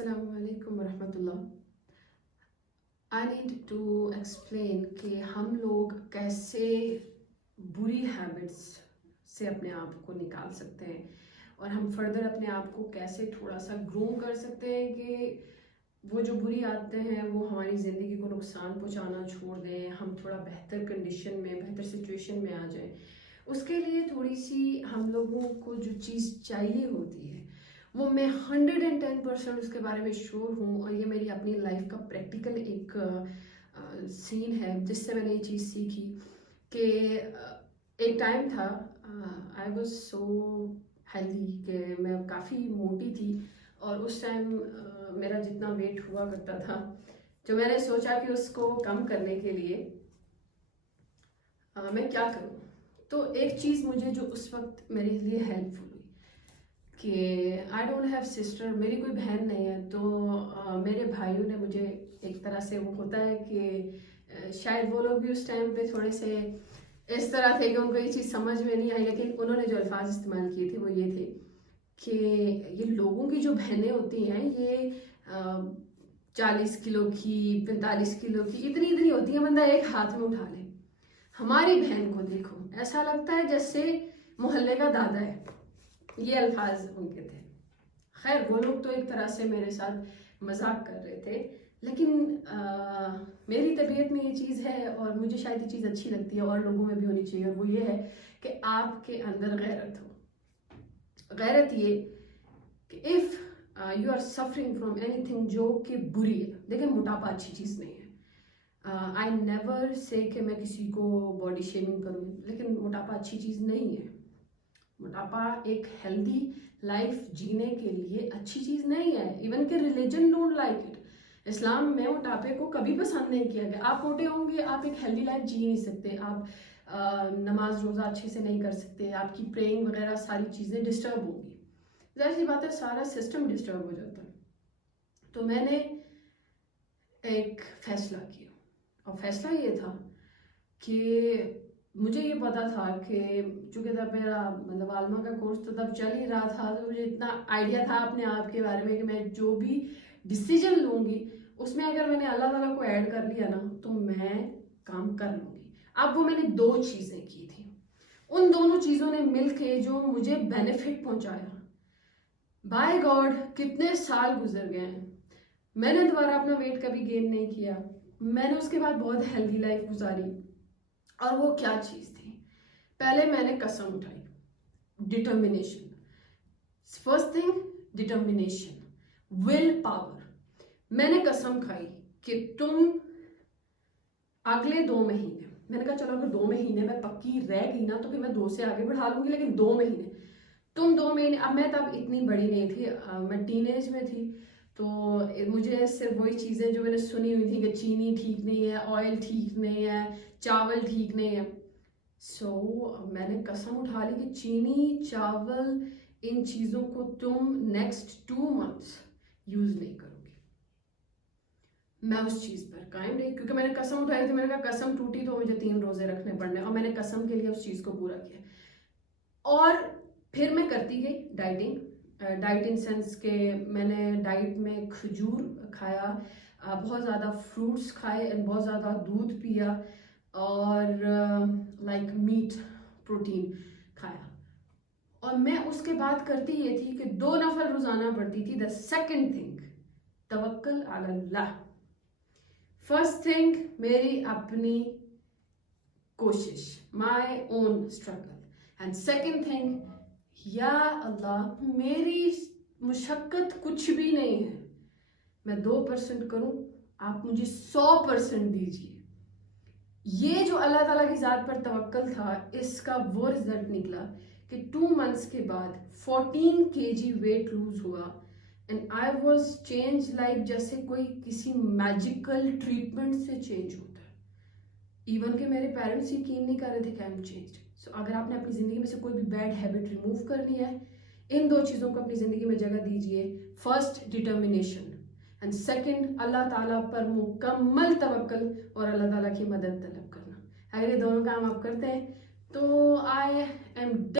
अस्सलाम वालेकुम वरहमतुल्लाह। I need to explain कि हम लोग कैसे बुरी हैबिट्स से अपने आप को निकाल सकते हैं और हम फर्दर अपने आप को कैसे थोड़ा सा ग्रो कर सकते हैं कि वो जो बुरी आदतें हैं वो हमारी ज़िंदगी को नुकसान पहुंचाना छोड़ दें, हम थोड़ा बेहतर कंडीशन में, बेहतर सिचुएशन में आ जाएं। उसके लिए थोड़ी सी हम लोगों को जो चीज़ चाहिए होती है वो मैं 110% उसके बारे में श्योर हूँ, और ये मेरी अपनी लाइफ का प्रैक्टिकल एक सीन है जिससे मैंने ये चीज़ सीखी कि एक टाइम था, आई वॉज सो हेल्दी कि मैं काफ़ी मोटी थी, और उस टाइम मेरा जितना वेट हुआ करता था, तो मैंने सोचा कि उसको कम करने के लिए मैं क्या करूँ। तो एक चीज़ मुझे जो उस वक्त मेरे लिए हेल्पफुल हुई कि आई डोंट हैव सिस्टर, मेरी कोई बहन नहीं है, तो मेरे भाइयों ने मुझे एक तरह से, वो होता है कि शायद वो लोग भी उस टाइम पे थोड़े से इस तरह थे कि उनको ये चीज़ समझ में नहीं आई, लेकिन उन्होंने जो अल्फाज इस्तेमाल किए थे वो ये थे कि ये लोगों की जो बहनें होती हैं ये 40 किलो की, 45 किलो की, इतनी इतनी होती है, बंदा एक हाथ में उठा ले। हमारी बहन को देखो, ऐसा लगता है जैसे मोहल्ले का दादा है। ये अल्फाज उनके थे। खैर वो लोग तो एक तरह से मेरे साथ मजाक कर रहे थे, लेकिन मेरी तबीयत में ये चीज़ है और मुझे शायद ये चीज़ अच्छी लगती है और लोगों में भी होनी चाहिए, और वो ये है कि आपके अंदर गैरत हो। गैरत ये कि if you are suffering from anything जो कि बुरी है। देखिए, मोटापा अच्छी चीज़ नहीं है। आई नेवर से कि मैं किसी को बॉडी शेमिंग करूँ, लेकिन मोटापा अच्छी चीज़ नहीं है। मोटापा एक हेल्दी लाइफ जीने के लिए अच्छी चीज़ नहीं है। इवन के रिलीजन डोंट लाइक इट। इस्लाम में मोटापे को कभी पसंद नहीं किया गया। आप मोटे होंगे, आप एक हेल्दी लाइफ जी नहीं सकते, आप नमाज रोज़ा अच्छे से नहीं कर सकते, आपकी प्रेइंग वगैरह सारी चीज़ें डिस्टर्ब होंगी। ज़ाहिर सी बात है, सारा सिस्टम डिस्टर्ब हो जाता है। तो मैंने एक फैसला किया, और फैसला ये था कि मुझे ये पता था कि चूँकि तब मेरा मतलब आलमा का कोर्स तो तब चल ही रहा था, तो मुझे इतना आइडिया था अपने आप के बारे में कि मैं जो भी डिसीजन लूँगी उसमें अगर मैंने अल्लाह ताला को ऐड कर लिया ना तो मैं काम कर लूँगी। अब वो मैंने दो चीज़ें की थी, उन दोनों चीज़ों ने मिल के जो मुझे बेनिफिट पहुँचाया, बाय गॉड कितने साल गुजर गए हैं, मैंने दोबारा अपना वेट कभी गेन नहीं किया। मैंने उसके बाद बहुत हेल्दी लाइफ गुजारी। और वो क्या चीज़ थी? पहले मैंने कसम उठाई, determination. First thing, determination, will power. मैंने कसम खाई कि तुम अगले 2 महीने, मैंने कहा चलो अगर 2 महीने में पक्की रह गई ना तो फिर मैं 2 से आगे बढ़ा लूंगी, लेकिन 2 महीने, तुम 2 महीने। अब मैं तब इतनी बड़ी नहीं थी, मैं टीनेज में थी, तो मुझे सिर्फ वही चीज़ें जो मैंने सुनी हुई थी कि चीनी ठीक नहीं है, ऑयल ठीक नहीं है, चावल ठीक नहीं है। मैंने कसम उठा ली कि चीनी, चावल, इन चीज़ों को तुम नेक्स्ट 2 मंथ्स यूज़ नहीं करोगे। मैं उस चीज़ पर कायम रही, क्योंकि मैंने कसम उठाई थी। मैंने कहा कसम टूटी तो मुझे 3 रोज़े रखने पड़ने, और मैंने कसम के लिए उस चीज़ को पूरा किया। और फिर मैं करती गई डाइटिंग। डाइट इन सेंस के मैंने डाइट में खजूर खाया, बहुत ज़्यादा फ्रूट्स खाए, एंड बहुत ज़्यादा दूध पिया, और लाइक मीट, प्रोटीन खाया। और मैं उसके बाद करती ये थी कि 2 नफल रोज़ाना पढ़ती थी। The second thing, तवक्कल Allah. First thing, मेरी अपनी कोशिश, my own struggle. And second thing, या अल्लाह मेरी मुशक्कत कुछ भी नहीं है, मैं 2% करूं, आप मुझे 100% दीजिए। ये जो अल्लाह ताला की ज़ात पर तवक्कल था, इसका वो रिजल्ट निकला कि 2 मंथ्स के बाद 14 kg वेट लूज हुआ, and I was change like जैसे कोई किसी मैजिकल ट्रीटमेंट से चेंज होता है। इवन कि मेरे पेरेंट्स यकीन नहीं कर रहे थे कि आई एम चेंज्ड। सो अगर आपने अपनी ज़िंदगी में से कोई भी बैड हैबिट रिमूव करनी है, इन 2 चीज़ों को अपनी ज़िंदगी में जगह दीजिए। फर्स्ट, डिटर्मिनेशन, एंड सेकंड, अल्लाह ताला पर मुकम्मल तवक्कल और अल्लाह ताला की मदद तलब करना। अगर ये दोनों काम आप करते हैं तो आई एम